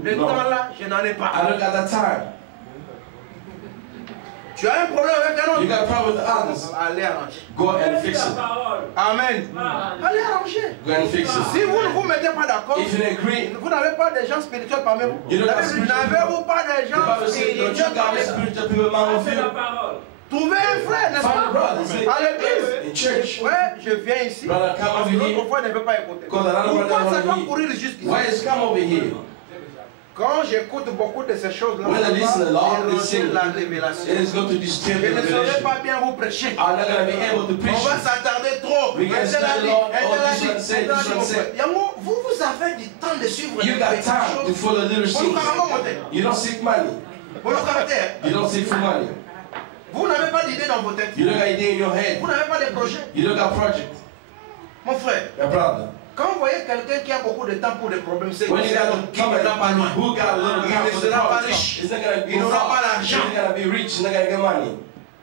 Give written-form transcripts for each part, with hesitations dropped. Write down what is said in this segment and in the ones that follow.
Le temps là, je n'en ai pas. I don't got that time. Tu as un problème avec un autre. You got a problem with others. Allez arranger. Go and fix it. Amen. Allez arranger. Go and fix it. Si vous ne vous mettez pas d'accord, If you agree, vous n'avez pas de gens spirituels parmi vous. you don't have spiritual people. N'avez-vous pas de The gens Bible says, don't you spirituels got parmi vous? spiritual people among you? Trouvez un frère, n'est-ce Find a pas? brother. À l'église. In church. Ouais, je viens ici. Brother, come over here. L'autre fois, ne veut pas écouter. Because another brother Pourquoi ça don't doit want courir to jusqu'ici? Why is come over here? Quand j'écoute beaucoup de ces choses-là, When I listen a lot of these déranger things, la révélation. it is going to disturb Je the ne saurais revelation. pas bien vous prêcher. I'm not going to be able to On preach. va s'attarder trop. We can study a lot. Oh, this one say, this one say. Yango, vous avez du temps de suivre You les got petites time to choses. follow little Pour le things. caractère. You don't seek money. Pour le caractère. You don't seek for money. Vous n'avez pas d'idée dans vos têtes. You don't got idea in your head. Vous n'avez pas de projet. You don't got project. Mon frère, Your brother. quand vous voyez quelqu'un qui a beaucoup de temps pour des problèmes, c'est When you got qui ne va pas loin. who got a little time Il for ne the sera pas problem, riche. it's not going to be Il n'aura pas far. l'argent. He's not going to be rich. He's not going to get money.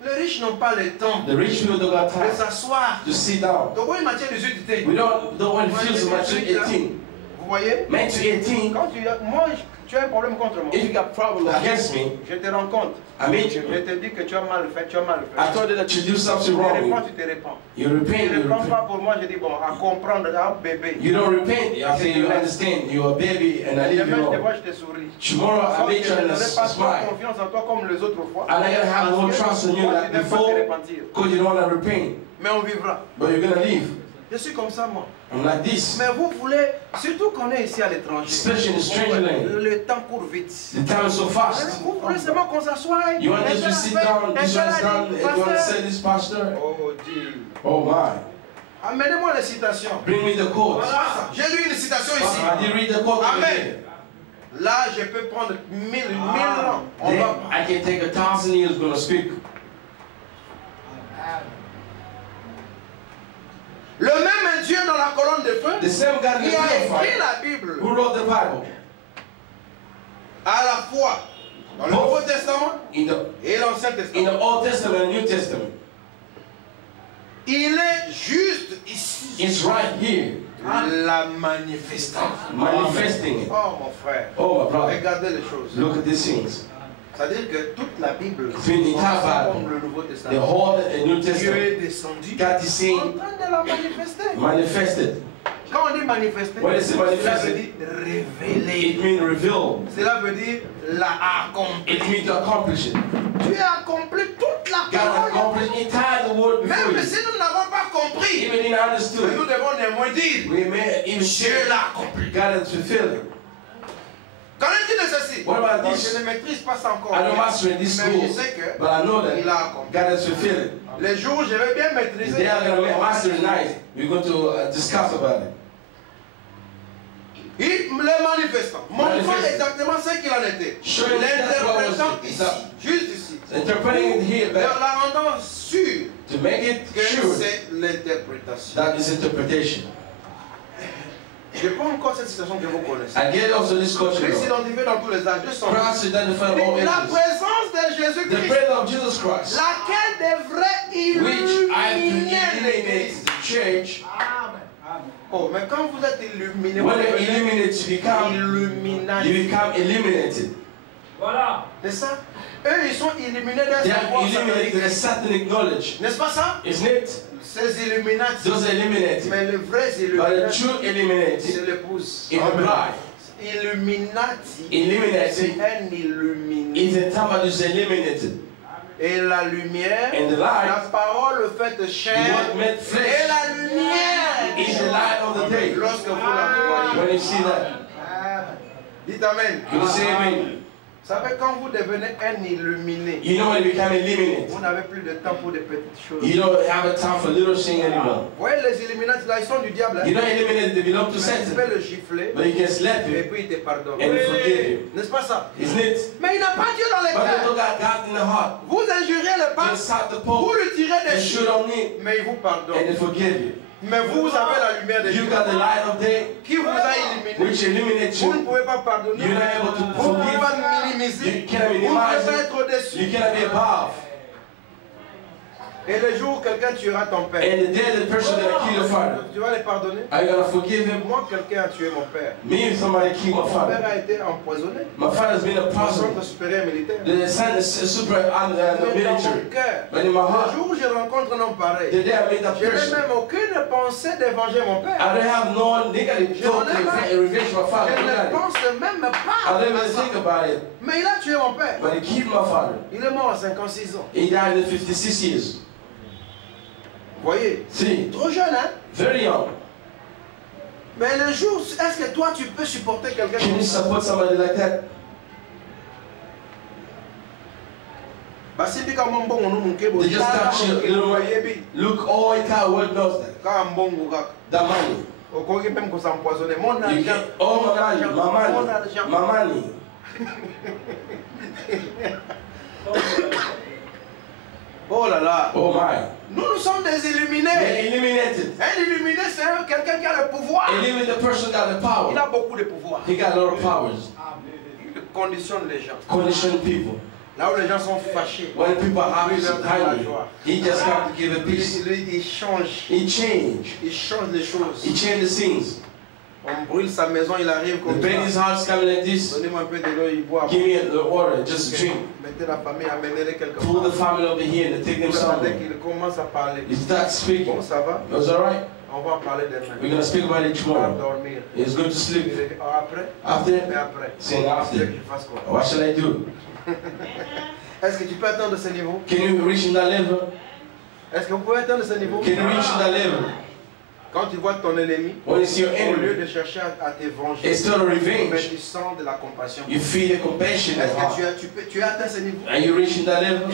Les riches n'ont pas le temps The rich people don't got de time s'asseoir. to sit down. Donc, oui, Matthieu 18, We don't want to feel so much like 18. vous voyez, Matthew 18. quand tu as un problème contre moi, If you got problem against me, je te rends compte. I meet Je you. te dis que tu as mal fait, tu as mal fait. I told you that you do Tu something te réponds, wrong. tu te réponds. You Tu repent. ne You réponds pas repent. pour moi, je dis bon, à comprendre, à bébé. You don't repent. I say you understand. You're a baby, and I leave you Demain, je te alone. vois, je te souris. Tomorrow I Sauf make que you je n'aurai pas trop smile. confiance en toi comme les autres fois. I'm not gonna have more trust in you Moi, like tu n'aimes pas te before, repentir. because you don't want to repent. Mais on vivra. But you're gonna leave. Je suis comme ça, moi. I'm like this. Mais vous voulez, surtout qu'on est ici à l'étranger, Especially in stranger land. le temps court vite. The time is so fast. Vous voulez seulement qu'on s'assoie. You want us to sit down, this one's done, and you want to say this, Pastor? Oh Dieu. Oh my. Amenez-moi les citations. Bring me the quote. Voilà. J'ai lu une citation ici. I did read the quote. Amen. Là, je peux prendre 1000 ans. On Then va. I can take 1,000 years going to speak. Le même Dieu dans la colonne de feu, The same God qui a in the écrit fire, la Bible who wrote the Bible, à la fois dans le Nouveau Testament in the et l'Ancien in Testament. the Old Testament and New Testament, Il est juste ici. it's right here, La manifestation. manifesting it. Oh mon frère, Oh my brother, regardez les choses. look at these things. C'est-à-dire que toute la Bible, Between the entire comme Bible, le Nouveau the Testament, whole and New Dieu Testament, est descendu God is en saying train de la manifester. manifested. Quand on dit manifester, When it's cela manifested, veut dire révéler. It means reveal. Cela veut dire la accomplir. It means to accomplish it. Tu as accompli toute la God parole. accomplished entire the word before Même you. si nous n'avons pas compris, Even in nous understood, devons néanmoins dire we may even Dieu share l'a accompli. God has fulfilled it. Qu'en est-il de ceci? What about Bon, this? je ne maîtrise pas ça encore. I don't master in this Mais school, je sais que but I know that il a accompli. God has fulfilled it. Les jours où je vais bien The maîtriser, day I'm going to master tonight, we're going to discuss about it. les manifestants, montrant Manifestant. exactement ce qu'il en était. Showing L'interprétant that ici, was juste ici. Interpreting it here, La but rendant sûr to make it que sure c'est l'interprétation. that is interpretation. Je prends encore cette citation que vous connaissez. I get also this Christ culture. identifié dans tous les âges. Christ identified all La ages. présence de The Jésus-Christ, presence of Jesus Christ, laquelle devrait which I have to illuminer illuminate l'Église. the church. Oh, mais quand vous êtes illuminé, When vous you devenez illuminate, you become illuminated. Voilà. C'est ça? Eux, ils sont illuminés d'un They are savoir illuminated with a satanique. satanic knowledge. N'est-ce pas ça? Isn't it? Ces Illuminati. Those are illuminated. Mais les vrais But the Illuminati, true c'est illuminated l'épouse. is the bride. Illuminati, Illuminati c'est un illuminé. is a time that is illuminated. Et la lumière, And the la light, parole faite the chair, word made et flesh, la lumière. is the light of the day. Lorsque vous la voyez. When you see that, Dites Amen. you will say amen. Vous savez, quand vous devenez un illuminé, You know when you become illuminated, vous n'avez plus de temps pour des petites choses. you don't have a time for little thing anymore. Vous voyez les Illuminati là, ils sont du diable. You know illuminated, they belong to Mais tu Satan. peux le gifler But you can slap et him puis il te pardonne. and forgive him. N'est-ce pas ça? Isn't it? Mais il n'a pas Dieu dans les But you don't cœurs. got God in the heart. Vous injuriez le You pape, insult the vous Pope le tirez and dessus, shoot on him mais il vous pardonne. and they forgive you. Mais vous avez la lumière de You Dieu got the light of day qui vous a illuminé. which illuminates Vous ne you. pouvez pas pardonner. You're not able to Vous ne pouvez forgive. pas minimiser. You cannot Vous ne pouvez minimize pas it. être au-dessus. You cannot be above. Et le jour où quelqu'un tuera ton père, And the day the person gonna kill your father, tu vas les pardonner? are you gonna forgive him? Moi, quelqu'un a tué mon père. Me, if somebody killed my Mon father. père a été empoisonné. My father's been a Au poison. centre supérieur militaire. The son is super Mais dans mon military. cœur, But in my le heart, jour où je rencontre un homme pareil, the day I meet that je n'ai person, même aucune pensée d'évenger mon père. I don't have no negative thought to revenge my father. Je ne pense même I pas don't à even ça. think about it. Mais il a tué mon père. But he killed my father. Il est mort à 56 ans. He died at 56 years. Vous voyez? See, Trop jeune, hein? very young. Mais le jour, est-ce que toi tu peux supporter quelqu'un Can comme you ça? support somebody like that? Basi bika mbongo no mukebo. They just touch you. You know, look, all entire world knows that. Ka mbongo kaka. The money. Okoki même ko s'empoisonner. Mon You argent. get, oh, my money, Mon argent. my money. Oh là là. Oh my. Nous sommes des illuminés. They're eliminated. Un illuminé, c'est quelqu'un qui a le pouvoir. And even the person got the Il power. a beaucoup de pouvoir. He got a lot of powers. Il conditionne les gens. Condition people. Là où les gens sont fâchés, When people are lui, il leur donne la angry, joie. he just got to give a peace. Il change. He changed. Il change les choses. He changed the things. On brûle sa maison, il arrive The comme pain in his ça. heart's coming like this. Donnez-moi un peu de l'eau, il boit. Give me the water, just drink. Mettez la famille, amenez-les quelque Pull the part. family over here and take them Dès somewhere. qu'il commence à parler. He starts speaking. Bon, ça va? It was alright. On va en parler demain. We're gonna speak about it On va tomorrow. dormir. It's good to sleep. Après? After, Mais après. Sing Tu after. veux que je fasse quoi? what shall I do? Est-ce que tu peux atteindre ce niveau? Can you reach in that level? Est-ce que vous pouvez atteindre ce niveau? Can you reach in that level? Quand tu vois ton ennemi, When it's your au lieu enemy, de chercher à te venger, instead of mais revenge, tu sens de la compassion. you feel the compassion Est-ce of que heart. tu as atteint ce niveau? Are you reaching that level?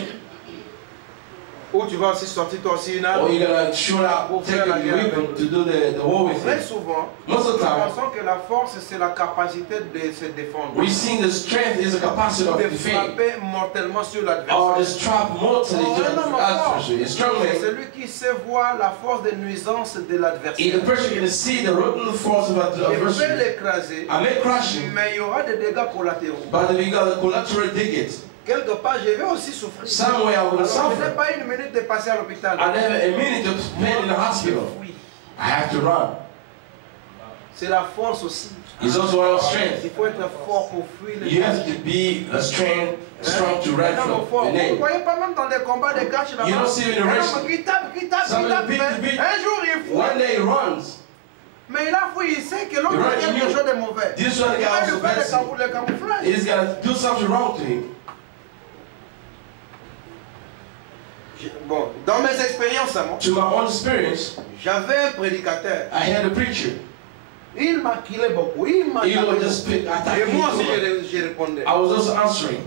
Ou tu vas aussi sortir toi aussi une arme? Or you're gonna shoot out, take a weapon to do the war with Très it. souvent, Most of nous the time, pensons que la force c'est la capacité de se défendre. we see the strength is the capacity of De defeat. frapper mortellement sur Or l'adversaire. just trap mortally to the adversary. A strong C'est man. celui qui sait voir la force des nuisances de If l'adversaire. the person can see the rotten force of the Il peut adversary, l'écraser, I may crush him, mais il y aura des dégâts collatéraux. but we got a collateral ticket. Quelque part, je vais aussi souffrir. Somewhere I will Alors, je n'ai suffer. pas une minute de passer à l'hôpital. I never a minute of spend in the hospital. Oui. I have to run. C'est la force aussi. It's also our strength. Il faut être fort pour fuir les You have to be a strong to run from the Vous ne name. voyez pas même dans des combats de catch là-bas. You don't see in the Un race. homme qui tape, Somebody beat the beat. un jour il fuit. One day he runs. Mais il a fui, il sait que l'autre You're right, a quelque you- chose de mauvais. This one Il guy va also lui faire best. le camouflage. He's gonna do something wrong to him. Bon, dans mes expériences à moi, To my own experience, j'avais un prédicateur. I had a preacher. Il m'a killé beaucoup. Il m'a He would tapé just beaucoup. attack Et moi me. aussi, je répondais. I was also answering.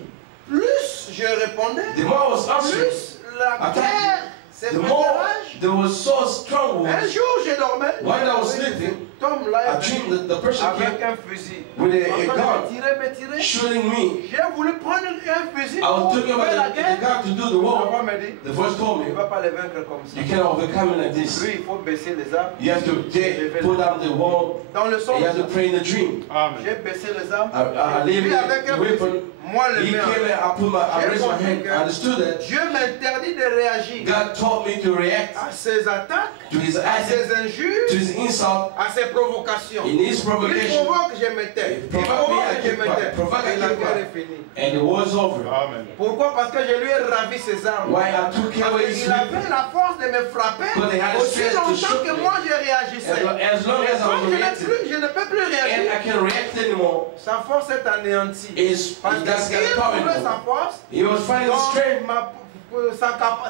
Plus je répondais, The more I was answering, plus la Attaque. guerre s'est the fait more rage. there was so strong Un wounds. jour, je dormais. While I was sleeping, Tom là, I dreamed that the person avec came un fusil. with a En train gun de me tirer. shooting me. J'ai voulu prendre un fusil I was pour talking faire la about the guerre. guy to do the La war. voix me dit, The voice told tu ne me, vas pas les vaincre comme ça. you cannot overcome it like this. Lui, il faut baisser les armes. You have to put down the wall. Dans le son, You have to pray in the dream. j'ai baissé les armes. I leave Lui, avec the un fusil, weapon. moi le He mien. came and I raised my hand. I understood that Dieu m'interdit de réagir God taught me to react à ses attaques, to his à attack, ses to injures, his insult, à ses provocations. in his Il provocation, provoque, je me tais. Il Provoque, provoque, I je keep me quiet. tais. Provoque, I Et la keep guerre quiet. est finie. and the war's over. Pourquoi? Parce que je lui ai ravi ses armes. Why I took away his Il weapon. avait la force de me frapper Because they had the aussi strength to longtemps shoot que me. moi je réagissais. As long as I Comme was reacting, je ne peux plus and réagir, I can react anymore, sa force est anéantie. Parce that's qu'il got power trouvait anymore. sa force He was finding dans strength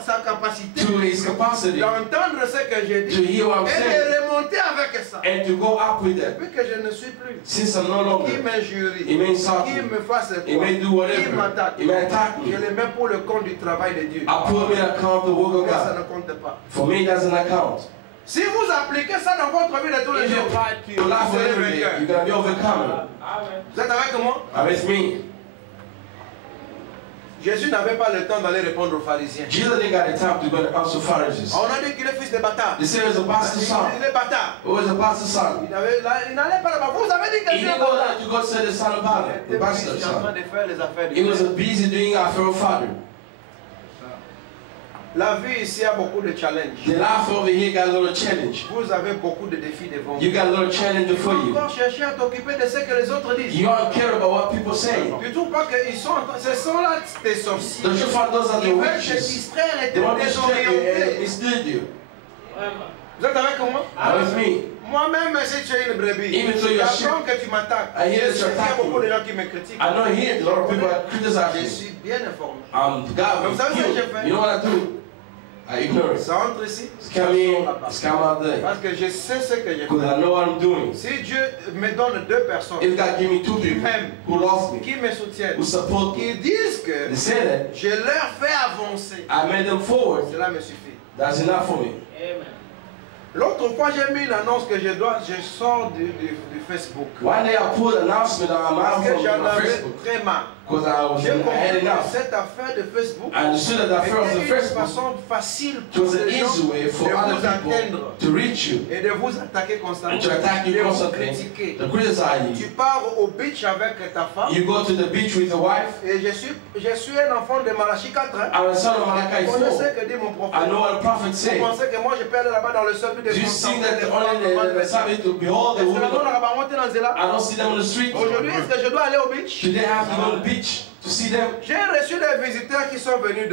sa capacité to his capacity d'entendre ce que j'ai to dit hear what I'm et saying de remonter avec ça. and to go up with that. Depuis que je ne suis plus, Since I'm no qui longer, m'injurie, he may insult qui me, me fasse he quoi, may do qui whatever, m'attaque, he may attack je me. les mets pour le compte du travail de Dieu. I put me account the work of Moi, ça God. ne compte pas. For me, it doesn't account. Si vous appliquez ça dans votre vie de tous les If you jours, apply it to your life vous serez every day, vainqueur. you're gonna be overcoming. Vous êtes avec moi? With me, Jésus n'avait pas le temps d'aller répondre aux pharisiens. Jesus didn't got the time to go to answer Pharisees. On a dit qu'il est fils de bâtard. They said it was a pastor's son. Il est bâtard. It was a pastor's son. Il n'allait pas là-bas. Vous avez dit que He Jésus est didn't go bâtard. there to go say the son of God, Il the était pastor's en train son. de faire les affaires de He was Dieu. busy doing after a father. La vie ici a beaucoup de challenges. The life over here got a little challenge. Vous avez beaucoup de défis devant vous. You got a little challenge Tu before vas you. encore chercher à t'occuper de ce que les autres disent. You don't care about what people say. Tu ne trouves pas que ce sont là tes sorciers. Don't you find those are the Ils veulent te witches? distraire et They want te to distract you and désorienter. mislead you. Vous êtes avec moi? With me. Moi-même, si tu es une brebis, Even though you're j'apprends que tu m'attaques. I hear that Il y you're a attacking beaucoup de me. gens qui me critiquent. I know here a lot of people are Je criticizing. suis bien informé. God, Vous savez ce que j'ai fait? you know what I do? I ignore it. Ça entre ici. It's come in, it's come out there. Parce que je sais ce que j'ai Because I fait. know what I'm doing. Si Dieu me donne deux personnes If God give me two qui people m'aiment, who love me, qui me soutiennent, who support me, qui disent que they say that je leur fais avancer, I made them forward, cela me suffit. that's enough for me. L'autre fois, j'ai mis une annonce que je sors du Facebook. One day I put an announcement on Parce que my j'en avais Facebook très marre. because J'ai I had compris que enough. cette affaire de Facebook I understood that the affair of the était une Facebook façon facile it pour was an les gens easy way de for vous other atteindre people to reach you et de vous attaquer constamment, and to attack de you vous constantly, critiquer. to criticize Tu you. pars au beach avec ta femme You go to the beach with your wife. et je suis un enfant de Malachie 4. Hein? I'm a son of Malachi Vous connaissez 4. ce que dit mon I prophète. know what the prophet Vous said. pensez que moi je peux aller là-bas dans le seul but de Do you see that contempler les only femmes the Sabbath to behold the Est-ce que woman? maintenant on va monter dans Zéla? I don't see them on the street. Aujourd'hui, est-ce que je dois aller au beach? Today I have to go to the beach to see them. J'ai reçu des visiteurs qui sont venus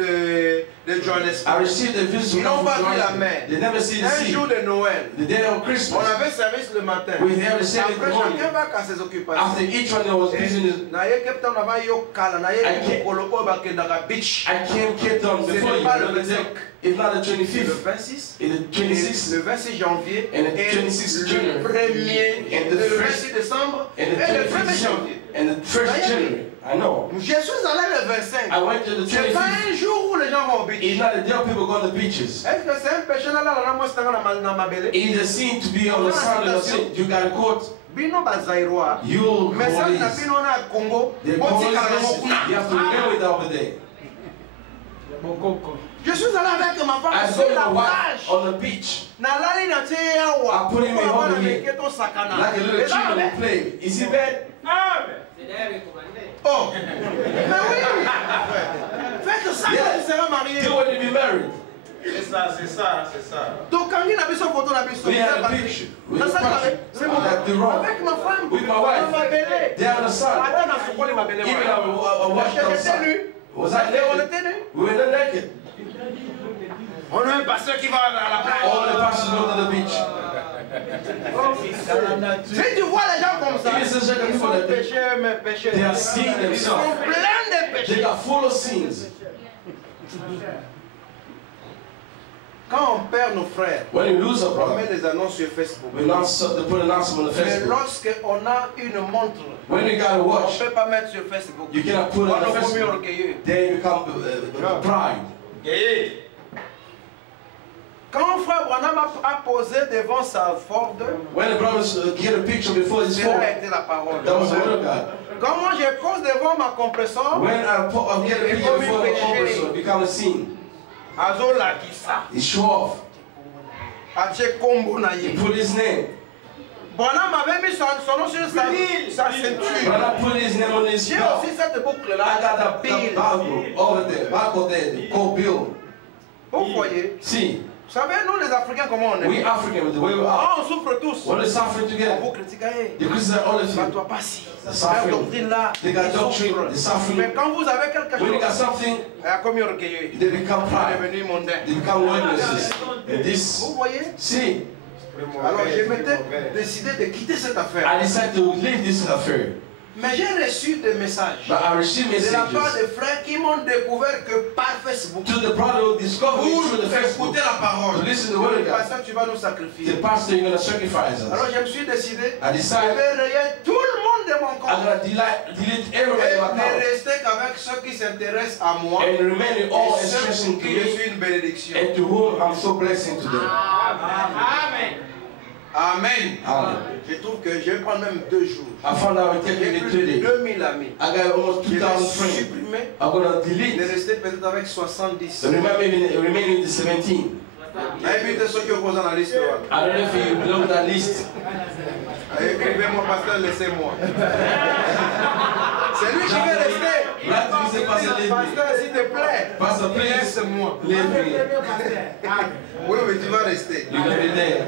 de Johannesburg. I received a visit Ils n'ont from pas vu la Johannesburg. mer. They never see the Un sea. jour de Noël, The day of on Christmas. avait service le matin. We have the service in Après, the morning. chacun va à ses occupations. After each one there was business. Naye Cape Town avait yo kala, naye mokolo oyo bakendaka beach. I came Cape Town Ce before n'est you. pas le But 25. it's not the Le 25th. 26, It's the 26th. le 26 janvier, And the et 26th le January. 1er, And the le first- 26 décembre, et And the le 1er 25th janvier. and the 1st January. I know. Je suis allé le 25. I went to the C'est pas 25th. un jour où les gens vont au It's beach. not the day of people go to the beaches. Est-ce que c'est un péché là, moi, c'est dans ma belle? It's a sin to be on the Sunday or sin. You got a court. Bino bazairwa. You Mais ça, Congolese. na bino na Congo. The Boti Congolese, Kalamo kuna. you have to remember it over there. Je suis allé avec ma femme I sur saw la my wife plage. on the beach. Na lali na tie yawa. I put him in Kwa over wana here. meketo sakana. Like a little Et ça, chicken mais- will play. Is he bad? Oh. Mais oui. Fais que ça, Yeah. tu seras marié. They want to be married. C'est ça. Donc quand il a vu son photo, on a vu son We had a photo. picture. We Na had ça, a picture. c'est mon Like the rock. avec ma femme. With my wife. Ma belle. They are the sun. Attends, na sokoli ma belle. Even I watched J'étais outside. nu. Was I On naked? était nus. We were not naked. On a un pasteur qui va à la plage. All the pastors go to the beach. Si tu vois les gens comme ça, If it's a ils people sont that pécheurs, mais pécheurs. they are seeing Ils sont themselves. pleins de They péchés. are full of sins. Quand on perd nos frères, When you lose a on brother, met des annonces sur Facebook. we put an announcement on the Mais Facebook. lorsqu'on a une montre, When you got a on ne watch, peut pas mettre sur Facebook. you cannot put it On on the est premier Facebook. orgueilleux. Then you become pride. Quand frère Branham a posé devant sa Ford, When the brothers get a picture before his cela phone, a été la parole. that was the word of God. Quand moi je pose devant ma compressor, When I get a picture before the compressor, it become a sin. Azola Kisa, He show off. Ache Kombo na He ye. put his name. Branham avait mis son nom sur sa ceinture. When I put his name on his J'ai belt, aussi cette boucle I là. got that Bill. Bible over there, Bible there, the called Bill. Vous voyez, See, vous savez, nous les Africains, comment on we est? Africans, the way we are, Ah, on souffre tous. when we're suffering On together, vous critique, hey, the Christians are all of bah, you. toi pas si. The Leur suffering. doctrine là, They got ils doctrine, souffrent. the suffering. Mais quand vous avez quelque When you got chose, something, comme orgueilleux, they become vous pride. devenez mondain. They become witnesses. And this, Vous voyez? see, Alors je m'étais décidé de quitter cette affaire. I decided to leave this affair. Mais j'ai reçu des messages But I received de la part messages de frères qui m'ont découvert que par Facebook, to the brother who discovered me pour through the Facebook, écouter la parole, to listen to the word of God. pasteur, tu vas nous The sacrifier. pastor, you're going to sacrifice Alors us. je me suis décidé I de decided rayer tout le monde de mon I'm compte. going to delete everybody Et in my ne account rester qu'avec ceux qui s'intéressent à moi and remain in all et ceux expressing pour to qui je me suis une bénédiction. and to whom I'm so blessing to them. Amen. Amen. Amen. Je trouve que je vais prendre même 2 jours. I found out it J'ai taking me plus 2 de days. 2000 amis. I got almost Je 2,000 vais friends. supprimer I'm going to de delete. rester peut-être avec 70. So remember remaining the 17. Invitez ceux qui opposent dans la liste. I don't know if you belong to that list. Écrivez-moi, pasteur, laissez-moi. C'est lui qui veut rester. Right to say, Pastor, leave me. Pasteur, s'il te plaît. Pastor, please, Laisse-moi. leave me. Oui, mais tu vas rester. You're going to be there.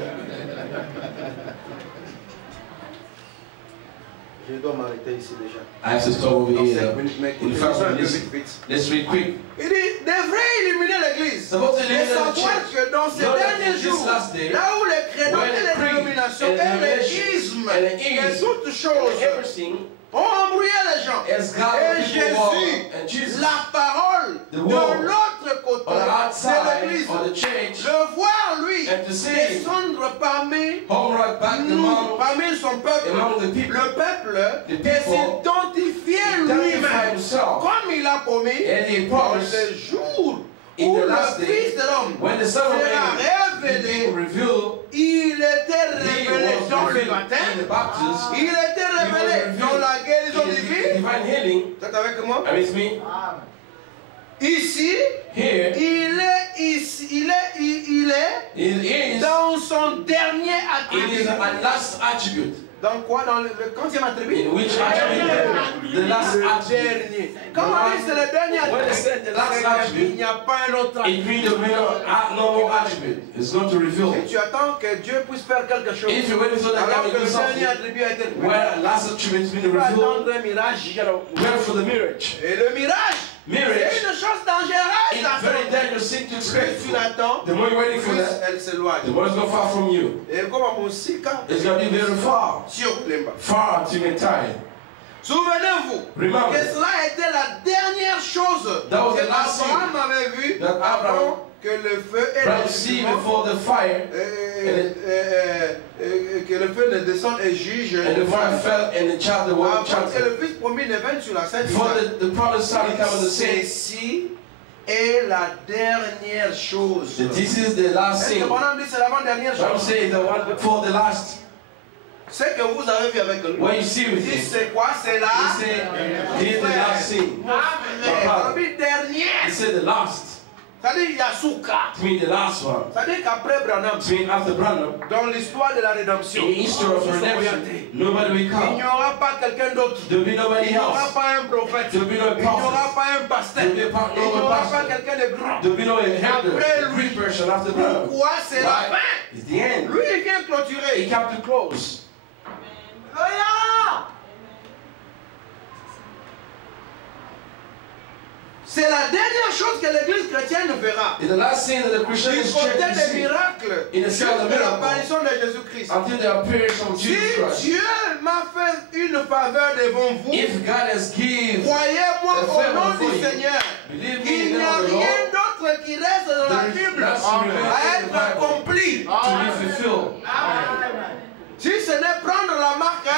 Je dois m'arrêter ici déjà. I have to stop over Dans here. 5 minutes, mec. In 5 minutes. Vite. Let's read quick. Il dit, devrait illuminer l'église. Supposed to Et illumine the savoir church. que dans ces Know that derniers in this jours, last day, là où les crédents when et the les creed dénominations and et les denomination ismes and the et ism toutes choses Everything ont embrouillé les gens. has got Et the people wrong. Jésus, And Jesus, la parole The de word l'autre côté on the de outside l'église, of the church, le voir lui and to see descendre parmi home right back nous, among parmi son peuple, among the people, le peuple, the et people, s'identifier identify lui-même himself, comme il a promis and he dans promised le jour in où the le last day, Fils de l'homme when the Son of sera Man is révélé. being revealed, Il était he révélé was dans le revealed in baptême. the baptism, Il était révélé dans la guérison in the divine. divine healing. Vous êtes avec moi? Are you with me? Ici, Here, il est it is dans son dernier a attribut. last attribute. Dans quoi? Dans le quantième attribut? In which attribute? The last Le attribute. dernier. Quand on dit c'est le dernier When they attribut, said the last il attribute, n'y a pas un autre it attribut. means the no more attribute. It's going to reveal. Si tu attends que Dieu puisse faire quelque chose, If you're waiting for that alors God que to do le dernier something, attribut a été révélé, where last attribute has been tu peux revealed, attendre un mirage. you gotta wait for the mirage. Et le mirage, Mirage c'est une chose dangereuse. is à very faire. dangerous thing to Plus expect. tu l'attends, The more you're waiting for plus that, elle s'éloigne. the more it's going to far from you. Et comme à mon sika, It's going to be very far. sur Lemba. Far until you get tired. Souvenez-vous Remember. que cela était la dernière chose That was que the last Abraham avait vue that Abraham avant que le feu et But see before the fire, que le feu ne descende et juge and the fire fell and the child, the avant world que child. le fils promis ne vienne sur la scène. Before the promised son come on the scene. Ceci est la dernière chose. This is the last Est-ce thing. que Bonhomme dit c'est l'avant-dernière But I'm chose? saying the one before the last. Ce que vous avez vu avec lui. What you see with Il dit him. c'est quoi? C'est là. He said, here's the last thing. La dernière. He said the last. C'est-à-dire Yasuka. It means the last one. C'est-à-dire qu'après Branham, It means after Branham, dans l'histoire de la rédemption, in the history of redemption, nobody will il come. n'y aura pas quelqu'un d'autre. There will be nobody Il n'y aura else. pas un prophète. There will be no Il n'y aura prophet. pas un pasteur. There will be Il no n'y aura pas pastor. quelqu'un de grand. There will be no elder, Après a lui. great person after Branham. Pourquoi? C'est la Why? fin. It's the end. Lui, il vient He clôturer. came to close. C'est la dernière chose que l'église chrétienne verra. It's the last thing that the Christian Du church côté will des see miracles, In the jusqu'à scale of miracle. l'apparition de Jésus-Christ. until the appearance of Si Jesus Christ. Dieu m'a fait une faveur devant vous, If God has given, croyez-moi a au favor nom for du you, Seigneur, believe me qu'il in the n'y a name of the rien Lord, d'autre qui reste dans la there is Bible nothing à être remains accompli. to be fulfilled. Si ce n'est prendre la marque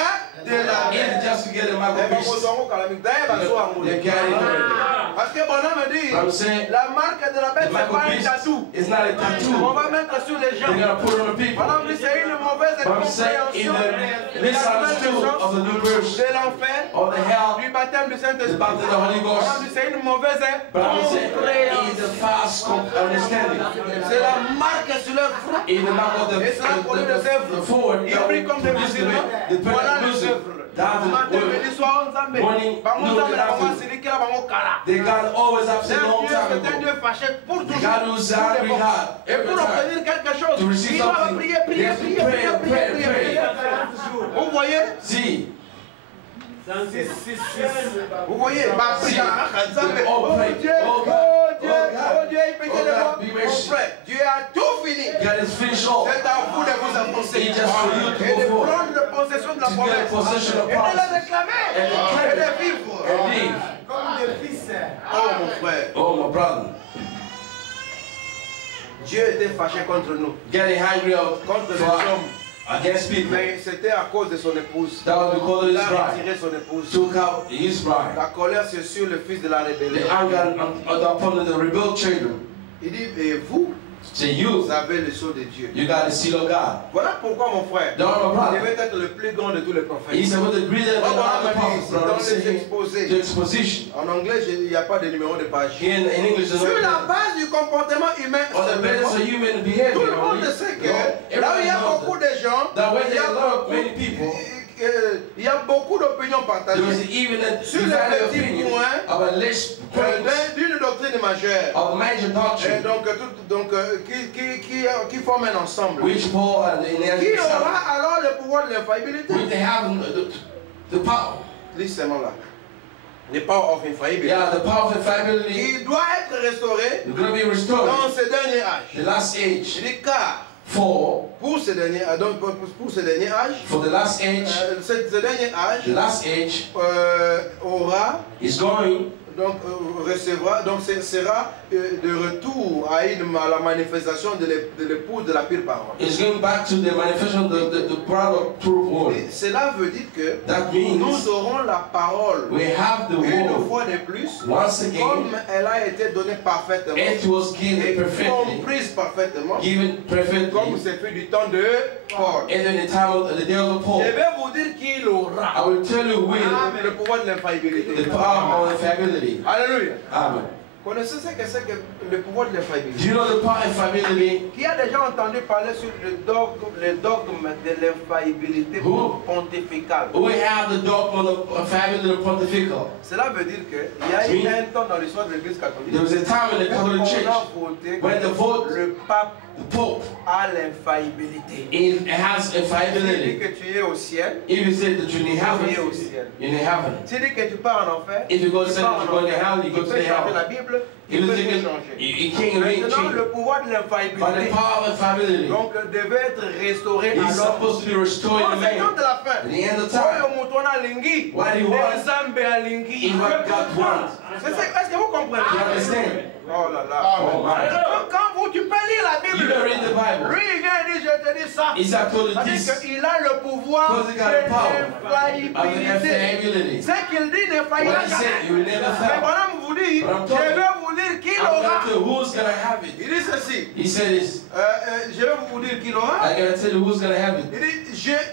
de la It's just to get a mark of beast. They got it already. Parce que bonhomme dit, But I'm saying, la marque de la bête, the c'est mark pas of un beast tatou. is not a On tattoo. va mettre sur les gens. They're going to put it on the people. Bonhomme dit, c'est une mauvaise But I'm saying, in compréhension the de la misunderstood nouvelle of the new birth, de l'enfer, of the hell, du baptême du the Saint-Esprit. baptism of the Holy Ghost. Bonhomme dit, c'est une mauvaise But I'm saying, compréhension. it's a false understanding. C'est la marque sur leur front. In the mark of the forward, Ils prient comme des musulmans. Voilà les œuvres. Matin, midi, soir, Nzambe. Morning, Bango noon, Nzambe and na bango afternoon. asili kila bango kala. The God always have C'est said un long Dieu, time c'est un ago. Dieu fâché pour The toujours. God who's Pour les angry bons. God Et every pour time. obtenir quelque chose, To receive il doit something, prier, they prier, have to prier, pray, prier, pray, prier, pray. prier. Vous voyez? See, Vous voyez? Bah, Si. Nzambe. They all Oh pray. Dieu, Oh oh God. Dieu, Oh God. oh Dieu, il peut Oh te God, voir. be Mon mercy. frère, Dieu a tout fini. God has finished all. C'est à vous de vous avancer It's just for you to et de go forward. prendre possession de la To get promesse possession of et de la promises. réclamer And to claim et de it. vivre And live. comme des fils. Oh mon frère, Oh, my brother. Dieu était fâché contre nous, Getting angry contre les for, hommes, against people. mais c'était à cause de son épouse. That was because of Il his a bride. retiré son épouse. Took out his bride. La colère c'est sur le fils de la The rébellion. anger upon the rebel children. Il dit, et vous, Say you, vous avez le sceau de Dieu. you got the seal of God. Voilà pourquoi mon frère, Don't my il brother. devait être le plus grand de tous les prophètes. He said, with the greater than Voilà, all the prophets, dans brother. les Say exposés. to exposition. En anglais, il n'y a pas de numéro de page. In English, there's Sur la no base du comportement humain, on the basis seulement, of human tout behavior. le monde only. sait No, que là où il everybody y a knows beaucoup that. de gens, That when il y there a are a lot of beaucoup many people, il y a beaucoup d'opinions There was partagées even a sur les divided petits opinion points of a less points d'une doctrine majeure. of major Et doctrine, qui forment un ensemble. which Paul and the Qui Eneas aura alors le pouvoir de l'infaillibilité? which they have the power. Lis seulement là. The power of infallibility. Yeah, the power of infallibility Qui doit être restauré is going to be restored. dans ce dernier âge. The last age. Il dit car For pour ce dernier âge, the last age, ce dernier âge the last age aura is going donc recevra donc ce sera de retour à la manifestation de l'épouse de la pure parole. is going back to the manifestation of the bride of true word. Et cela veut dire que That means nous aurons la parole we have the une word fois de plus, once again. comme elle a été donnée parfaitement It was given et perfectly, comprise parfaitement, given comme perfectly c'est fait du temps de Paul. in the time of the days of Paul. Je vais vous dire qu'il aura I will tell you with le pouvoir de l'infaillibilité. the power of infallibility. Alléluia. Amen. Connaissez ce que c'est que le pouvoir de Do l'infaillibilité? you know the power of infallibility? Qui a déjà entendu parler sur le dogme de l'infaillibilité Who? pontificale? We have the dogma of infallibility pontifical. Cela veut dire qu'il y a eu un temps dans l'histoire de l'Église catholique There was a time in the Catholic où Church on a voté when the vote, le pape the Pope, a l'infaillibilité. it has Si tu dis infallibility. que tu es au ciel, If you say that you're in tu es au heaven, ciel. you're in heaven. Si tu dis que tu pars en enfer, If you go to tu pars heaven, en you go to enfer. hell, you Il go to peut the changer hell. la Bible, If il you peut think tout it, changer. you can't make Maintenant, change. le pouvoir de But the l'infaillibilité power of infallibility donc devait être restauré à is l'homme. supposed to be restored in Dans le temps man. de la fin, At the end of oyo time, moto na lingi, what he wants Nzambe alingi. is what God wants. Est-ce que vous comprenez? You understand? Oh là là. Oh my. Quand tu peux lire la You Bible, don't read the Bible. lui il vient et dit je te dis ça. It's actually C'est-à-dire this qu'il a le pouvoir because he got the power de of the l'infaillibilité. infallibility. Ce qu'il dit ne faillira What he said, jamais. you will never Mais fail. madame vous dit, But I'm je talking- vais vous dire qu'il I'm aura. going to tell you who's going to have it. Il dit ceci. He said this. Je vais vous dire qu'il aura. I'm going to tell you who's going to have it.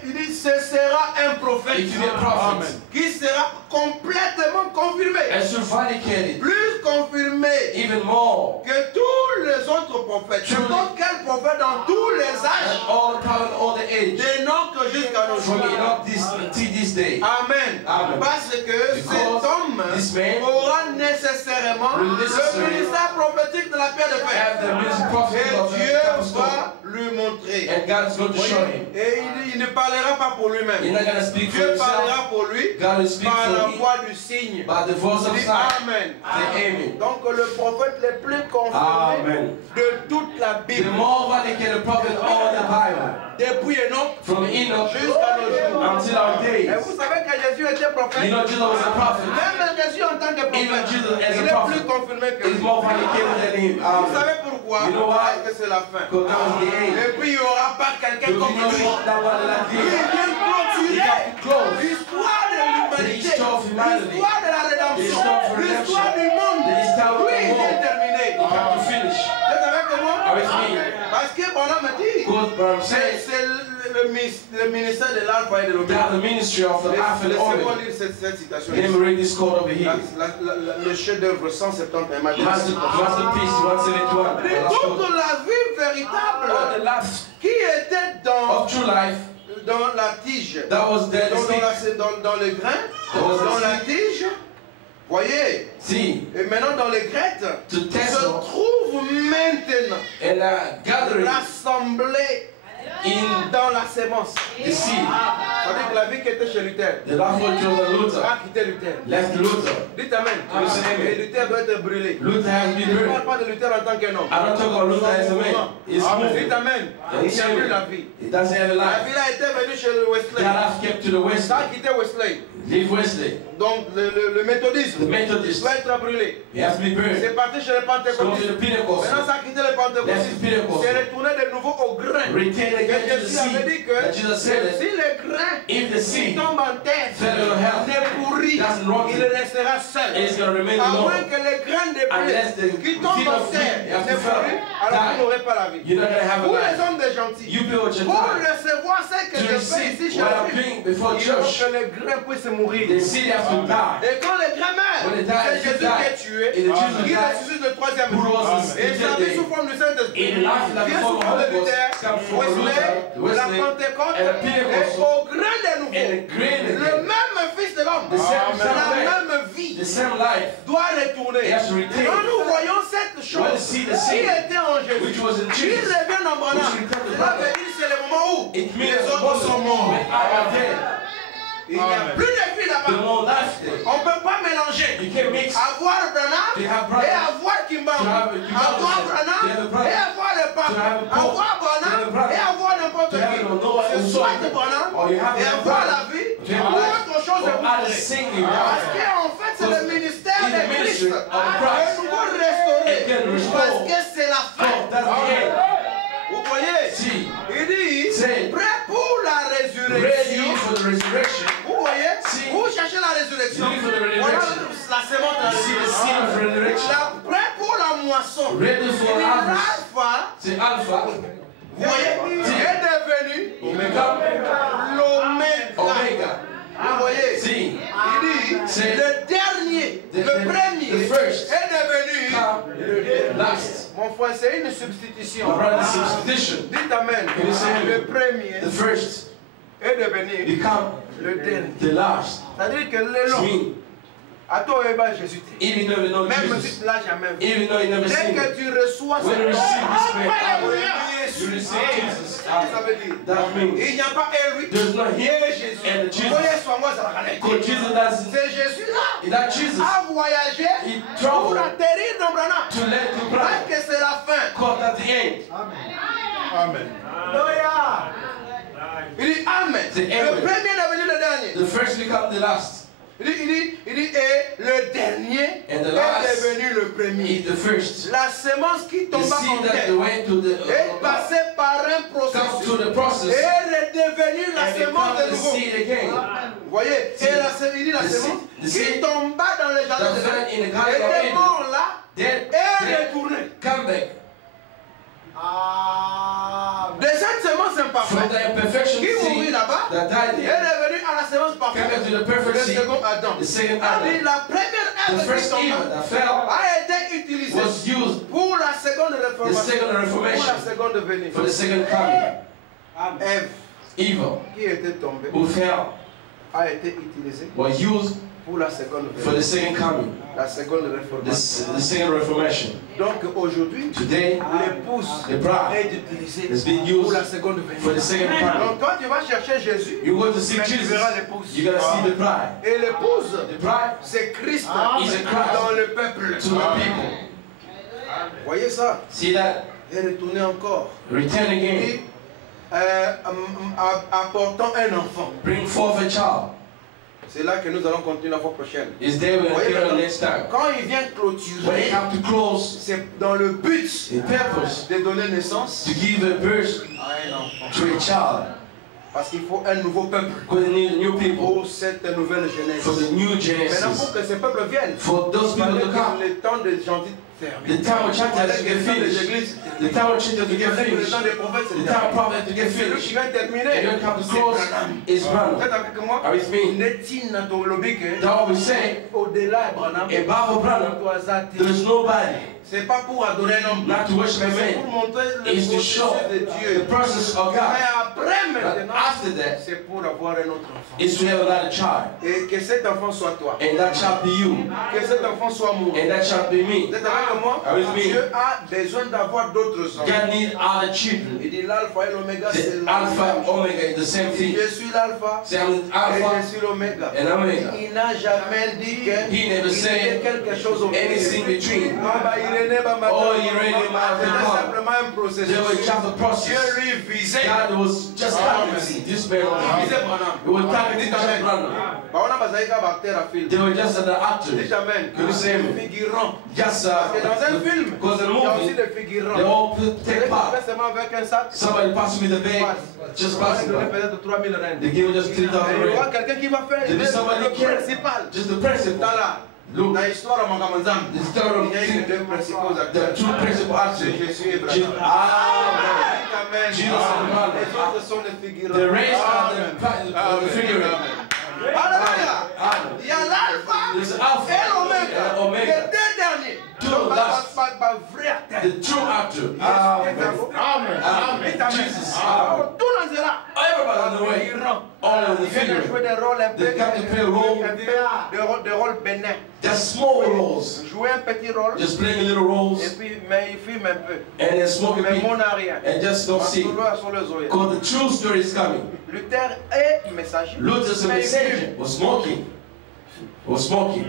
Il dit ce sera un prophète It will be a prophet. qui sera complètement confirmé. And sophisticated. Plus confirmé Even more. que tous les autres prophètes. N'importe quel prophète dans tous les And âges. all the power and all the age. Des noms que jusqu'à nos From jours. Enoch till this day. Amen. Amen. Parce que Because cet homme this man aura nécessairement will le necessarily ministère prophétique de la paix de have the fer. ministry prophet of Et the Dieu apostolic. va lui montrer. And God is going to show him. Et il ne parlera pas pour He's lui-même. not going to speak for Dieu himself. parlera pour lui God will speak par la for him voix du signe. by the voice Il of dit sign. Amen. Say amen. Donc le prophète le plus confirmé Amen. de toute la The Bible, more vindicated prophet of all the Bible, depuis Enoch from Enoch jusqu'à nos jours. until our Et days. vous savez que Jésus était prophète. You know, Jesus was a prophet. Même Jésus en tant que Even prophète, Jesus as il a est prophet plus confirmé que is lui. more vindicated than him. Vous savez pourquoi? You know why? Parce que c'est la fin. Because that was the end. Et puis il n'y aura pas quelqu'un There will comme be lui. no more that one like Lui, il him. vient He got to clôturer close. l'histoire de l'humanité, The history of humanity. l'histoire de la The rédemption, history of redemption. l'histoire du monde. The history of Lui, the il vient world. terminer. He got to finish. Vous êtes avec moi? With me. Parce que bonhomme me dit, Because what I'm saying, c'est le ministère de l'alpha et de they l'oméga. have the ministry of the Alpha and Laissez-moi Omega. lire cette citation. Let me read this quote over here. Le chef-d'œuvre 170 Masterpiece 171. Et toute la vie véritable All the life qui était dans of true life la tige, that was there to speak. dans le grain, was dans the la tige, voyez, See, et maintenant dans les grettes, to se test trouve maintenant and gathering l'assemblée in dans la sémence. the seed. C'est-à-dire que la vie qui était chez Luther The life of Joseph Luther a quitté Luther. left Luther. Dites Amen. Et Luther doit être brûlé. Luther has been Je ne burned. parle pas de Luther en tant qu'un homme. I don't talk about Luther as a man. He's Dites moved. Amen. Il n'y a plus la vie. He doesn't have a La life. vie a été venue chez le Wesley. That life kept to the West. Ça a quitté Wesley. Leave Wesley. Donc le méthodisme The Methodist. doit être brûlé. He has to be burned. C'est parti chez les Go to pentecôtistes. the Pentecost. Maintenant ça a quitté les pentecôtistes. C'est retourné de nouveau au grain. Retain again Que to the Jésus avait dit seed. que That Jesus said that si le grain if the qui seed tombe en terre fell on health, ne pourrit, doesn't rot, il restera seul. it's going to remain À alone. moins que les grains de Unless the blé qui tombent seed en of terre wheat have ne to fall, pourrit, alors die. vous n'aurez pas la vie. You're not going to have a Pour les life. hommes des gentils, You people should pour die. recevoir ce que To je fais ici receive chez what la I'm vie, doing before il faut church, que les grains puissent mourir. the seed has to die. Et quand les grains When meurent, they died, C'est Jésus qui est tué. and Jesus Il died, ressuscite le troisième who jour. rose the Et sa vie day. sous forme de Saint-Esprit. In life, like Vient the sous forme de Holy Ghost, Luther, come from Wesley, Luther, la Wesley, Pentecôte, and the et Pentecost, au grain des and nouveaux. the grain Le again. même Fils de l'homme, The same la way, même vie the same life, doit retourner. it has to retain. Quand nous voyons cette When we chose see the qui same, était en Jésus, which was in qui Jesus, revient en Branham, which returned to cela Branham, veut dire c'est le moment où it means les autres sont morts. when I am dead, Il n'y a plus de vie the là-bas. more life there. On ne peut pas mélanger. You can't mix. Avoir Branham To have et Branham. avoir Kimball. To have Kimball. Avoir To have Branham Branham. et avoir le pape. To have Paul. Avoir To have Branham Branham. et avoir n'importe To have qui. no one C'est else. soit de Branham Or you have et the avoir Branham. la vie To have ou life. autre chose de Or vous other donner. singing. Parce qu'en fait c'est le ministère It's the de Christ. ministry of Christ. De nouveau restauré. Again restored. Parce que c'est la fin. Oh, that's the end. Vous voyez? See, Il dit, Say, prêt pour la ready résurrection. for the resurrection. Vous voyez? See, Vous cherchez la résurrection. ready for the Voilà resurrection. la sémence de la You see the seed of résurrection. resurrection. Prêt pour la moisson. Ready for Il dit, harvest. l'alpha, C'est Alpha, vous voyez, est devenu Omega, l'oméga. Omega. Vous voyez? See, Il dit, C'est- le dernier, The- le premier the first. est devenu come last. Mon frère, c'est une My substitution. brother, substitution. Dites Amen. Can you say Le amen? premier The first est devenu become le dernier. the last. C'est-à-dire que le It's long, me. à toi, Jésus. Even though you know Même si Jesus, tu l'as jamais vu. even though you never Dès seen que him, tu reçois when you receive this man, Alléluia. you receive Jesus. Ça veut dire. That means Il n'y a pas un lui. there's no Il him est Jésus. and Jesus. Voyez sur moi, ça va aller. Because Jesus does C'est Jésus-là that Jesus a voyagé He pour traveled atterrir dans Branham. to let to Parce pray. que c'est la fin. Caught at the end. Amen. Alléluia. Il dit Amen. The Le amen. premier est devenu le dernier. The first become the last. Il dit, et le dernier And the est last devenu le premier. is the first. La sémence qui The tomba en seed that terre went to the est passée par un comes to processus the process et est devenue la and sémence de become the nouveau. seed again. Vous voyez, See, il dit la the sémence seed- the qui seed tomba dans le jardin that de fell in the Dieu garden of était Eden. mort là Then, et then retourné. come back De cette sémence from imparfaite the imperfection qui mourut seed là-bas that died est there. devenue à la sémence Come back parfaite. to the perfect Le seed. second Adam. The second C'est-à-dire Adam. la première The œuvre qui first Eve tomba that fell a été utilisée was used pour la seconde the réformation, second pour la reformation seconde venue. for the second coming. Ève, Evil qui était tombée, who fell a été utilisée was used pour la seconde for venue, the second coming, la seconde the réformation. second reformation. Donc aujourd'hui, Today, l'épouse the bride est utilisée has been pour la used seconde for the venue. second coming. Donc toi, tu vas chercher Jésus, You go to see mais tu Jesus, verras l'épouse. you're gonna see the bride. Et l'épouse, The bride c'est Christ is a Christ dans le peuple. to the people. Voyez ça? See that? Et retourner encore. Return again. Et, apportant un enfant. Bring forth a child. C'est là que nous allons continuer la fois prochaine. Is there we're Voyez going to maintenant, next time. quand il vient When clôturer, you have to close c'est dans le but the purpose de donner naissance to give a birth à un enfant. to a child. Parce qu'il faut un nouveau peuple Because they need new people pour cette nouvelle jeunesse. for the new Maintenant, Genesis. pour que ces peuples viennent, For those il people fallait to come. que le temps des gentils The termine. time of church Il fallait has to que get le temps des finished. églises The time of church has to il get fallait que le finished. temps des prophètes se The time of termine. prophet has to get Celui finished. qui va terminer, And when it comes to c'est close, Branham. it's Vous Branham. êtes avec moi? Are with me? N'est-il natolobique, That's what we say. au-delà de Branham, Above Branham, there's nobody. c'est pas pour adorer un homme, Not to worship a mais c'est pour man. montrer le It's to show processus de the Dieu. process of Mais God. après But maintenant, after that, c'est pour avoir un autre enfant. is to have another child. Et que cet enfant soit toi. And that shall be you. Que cet enfant soit moi. And that shall be me. Vous êtes avec moi? Are with me? Dieu a besoin d'avoir d'autres enfants. God needs other children. Il dit l'alpha et l'oméga, c'est The la Alpha même and chose. Omega is the same thing. Je suis l'alpha Say I'm the et Alpha je suis l'oméga. and Omega. Il n'a jamais dit que He never il y said a quelque chose au anything milieu. between. Ah bah Irénée, bah maintenant, Oh, Irénée, bah, c'était maintenant. simplement un processus. There was just a Dieu process. lui visait. God was just targeting this man on Il the visait Branham. He was targeting Dites just amen. Branham. Bah on a besoin d'acteurs à film. They were just the Dites actors. amen. Can you say amen? Figurants. Just Parce que dans un film, because in il y a the aussi movie, des figurants. they all take Fait part. seulement avec un sac. Somebody pass me the bag, just On va pass lui it donner by. peut-être 3000 rand. They give just 3,000 Il y aura rand. quelqu'un qui va faire There is somebody le care. principal. Just the principal. Dans la Look, dans l'histoire de Mangamanzam, the story il y a eu of deux principaux the acteurs. two principal actors. C'est Jésus et Jesus. Branham. Amen. Amen. Jesus and Branham. Les autres sont des figurants. The rest are Amen. the figure. Alléluia. Il y a l'alpha There's et Alpha l'oméga. and Omega. Les deux derniers. Two Donc, last. vrai acteur. The true actor. Amen. Amen. Jesus. Tout le monde est là. Everybody on the way. All in the Ils viennent de jouer figure. des rôles un peu. They come to play a role. Des rôles bénins. Just small roles. Jouer un petit rôle. Just playing little roles. Et puis, mais ils filment un peu. And then smoking Mais people. mon n'a rien. And just don't see. Sur le zoé. Because the true story is coming. Luther est messager. Luther's a Mais il messenger. fume. Was smoking. Was smoking.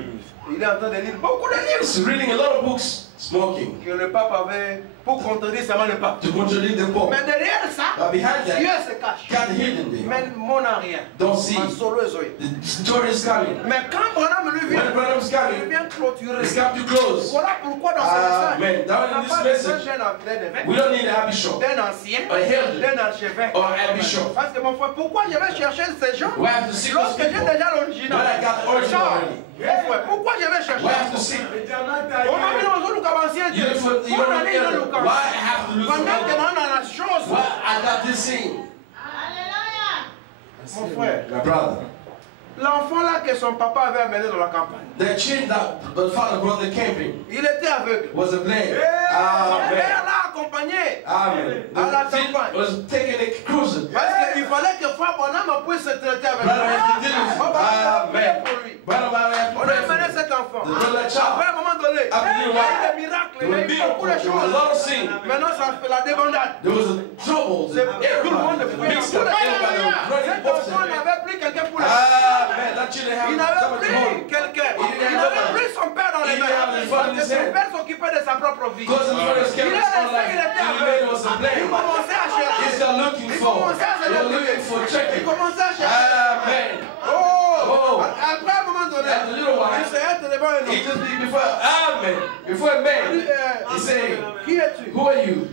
Il est en train de lire beaucoup de livres. He's reading a lot of books. Smoking. Que le pape avait pour contredire seulement le pape. To contradict the Pope. Mais derrière ça, But behind that, Dieu se cache. God hidden there. Mais mon n'a rien. Don't see. En solo zoé. The story is coming. Mais quand Branham lui vient, When Branham's il coming, vient clôturer. it's come to close. Voilà pourquoi dans ce message, Amen. Down on n'a in this pas besoin message, d'un évêque, we don't need a bishop d'un ancien, or a elder d'un archevêque. or a bishop. Parce que mon frère, pourquoi je vais chercher ces gens We have to see those lorsque j'ai people. déjà When l'original? I got the original Charles, already. mon frère, pourquoi je vais chercher? We have to see. On a mis dans le ancien You Dieu. don't you On a don't mis dans need le it. Why I have to lose the pendant que elder? dans la chose, Why I got this thing? mon frère, My brother. l'enfant là que son papa avait amené dans la campagne, The child that the father brought the camping il était aveugle. was a blind. Son Amen. père l'a accompagné. Amen. À la The child campagne. was taking a cruise. Parce qu'il fallait que Frère Bonhomme puisse se traiter avec Brother lui. has to deal with it. On va prier Amen. pour lui. Brother, I have to On a pray for amené you. cet enfant. The brother child. Après un moment donné, il y After a you eu des miracles, il y a eu beaucoup de There was a choses. lot of sin. Maintenant, ça fait la débandade. There was a trouble. Tout le monde Everybody est mixed up. Everybody was running Cet enfant upset. n'avait plus quelqu'un pour le Amen. That children Il have n'avait someone to plus hold. quelqu'un. Il Il n'avait plus son père dans les Il mains. avait le father in Parce his que son hand. père s'occupait de sa propre vie. Because the father's Il kept est his own resté, life. il était He aveugle. was a Il blame. commençait à He chercher. started looking Il for. commençait à They were looking for Il checking. commençait à chercher. Amen. Oh! Après un moment donné, After a little while, il s'est hâte devant un he homme. just before Amen. Before a man, he said, Qui es-tu? "Who are you?"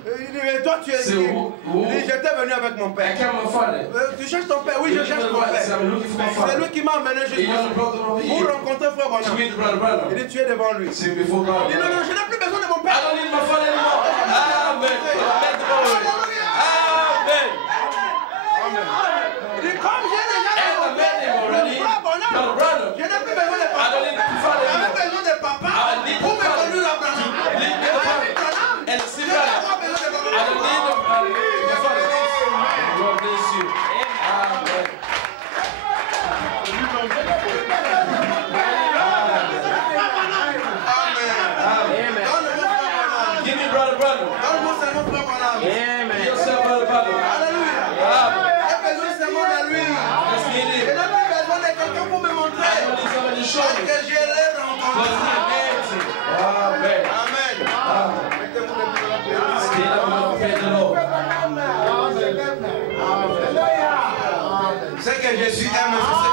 Il dit, mais toi tu es C'est qui? où? Il dit, j'étais venu avec mon I père. came my father. Tu cherches ton père? Oui, je cherche ton père. I'm looking for my C'est father. lui qui m'a emmené He jusqu'ici. was a brother over Pour here. rencontrer Frère To Bonhomme. meet the brother. Il dit, tu es devant lui. See before God. Il dit, non, non, je n'ai plus besoin de mon I père. don't need my father anymore. Amen. I met the Lord. Amen. Il dit, comme j'ai déjà And I met him already. Frère Bonhomme, Brother, brother. je n'ai plus besoin de I papa. don't need the father J'avais anymore. besoin de papa I need pour the me father. conduire à Branham. Lead me Et the avec father. Branham, And je see n'ai brother. pas besoin de papa. I don't need the father. God bless you. Amen. Amen. Donne-moi Frère Bonhomme. Give me brother. Donne-moi seulement Frère Bonhomme. Give yourself brother. Alléluia. Amen. J'ai besoin seulement de lui. Just need Je it. n'ai plus besoin de quelqu'un pour me I montrer don't need somebody to show parce me. que je l'ai Because rencontré. he empty. Amen. Amen. Mettez-vous les pieds dans le pied. Stand up and praise the Lord. Ce que Jésus aime, c'est